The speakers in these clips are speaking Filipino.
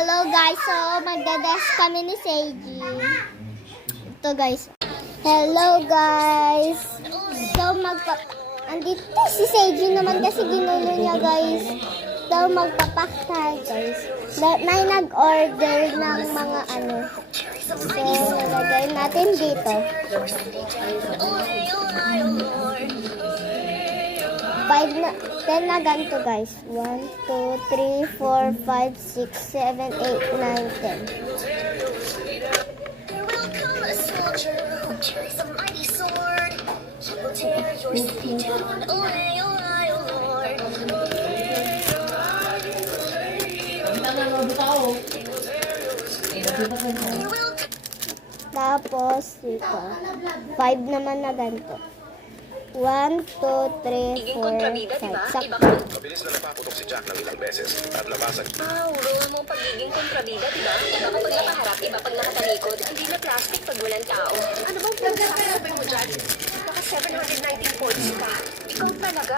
Hello guys, so magdadesk kami ni Seiji. Ito guys. Hello guys. So andito si Seiji naman kasi ginulo niya guys. So magpapakta guys. May nag-order ng mga ano. So nalagay natin dito. 10 na ganito guys. 1, 2, 3, 4, 5, 6, 7, 8, 9, 10. Tapos dito. 5 naman na ganito. 1, 2, 3, 4, 5. Sakto. Mabilis na napaputok si Jack ng ilang beses at nabasag. Role mo pagiging kontrabida, diba? Iba kapag nakaharap, iba pag nakatalikod. Hindi na plastic pag walang tao. Ano bang pinagsasabi mo dyan? Naka 719 points ka. Ikaw talaga.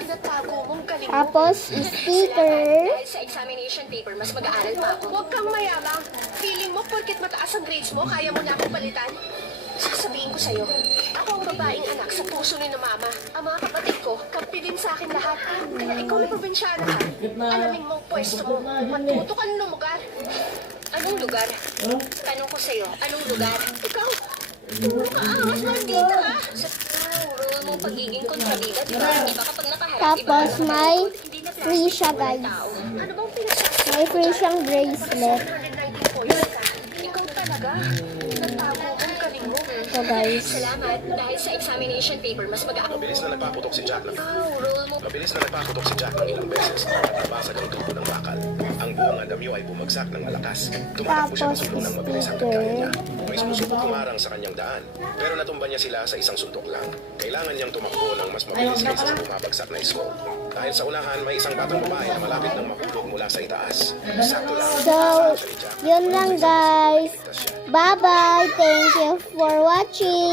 Pinatago mong galing mo. Tapos, sticker. Dahil sa examination paper, mas mag-aaral pa ako. Huwag kang mayabang. Feeling mo, porket mataas ang grades mo, kaya mo na akong palitan? Sasabihin ko sa'yo, ako ang babaeng anak sa puso ni na mama. Ang mga kapatid ko, kampi din sa akin lahat. Kaya ikaw na probinsyana ka. Alamin mo ang pwesto mo. Matuto ka ng lugar. Anong lugar? Tanong ko sa'yo, anong lugar? Ikaw? Puro ka angas, maldita ka. Rule mo pagiging kontrabida, diba? Iba kapag nakaharap, Tapos, iba may hindi na free siya, guys. Ano bang pinagsasabi? May free siyang bracelet. 719 points ka. Ikaw talaga. Natago ang galing mo. Ito, guys. Salamat. Dahil sa examination paper, mas mag-aaral. Mabilis na napaputok si Jack ng Rule mo. Mabilis na napaputok si Jack ng ilang beses at nabasag ang tubo ng bakal. Ang buong andamyo ay bumagsak ng malakas. Tumatakbo siya Tapos, pasulong ng mabilis hanggang kaya niya. May sumusubok kumarang sa kanyang daan. Pero natumba niya sila sa isang suntok lang. Kailangan niyang tumakbo ng mas mabilis kaysa sa bumabagsak na isko. Dahil sa unahan, may isang batang babae na malapit ng mahulog mula sa itaas. Sakto lang. So, yun lang guys. Bye-bye. Thank you for watching.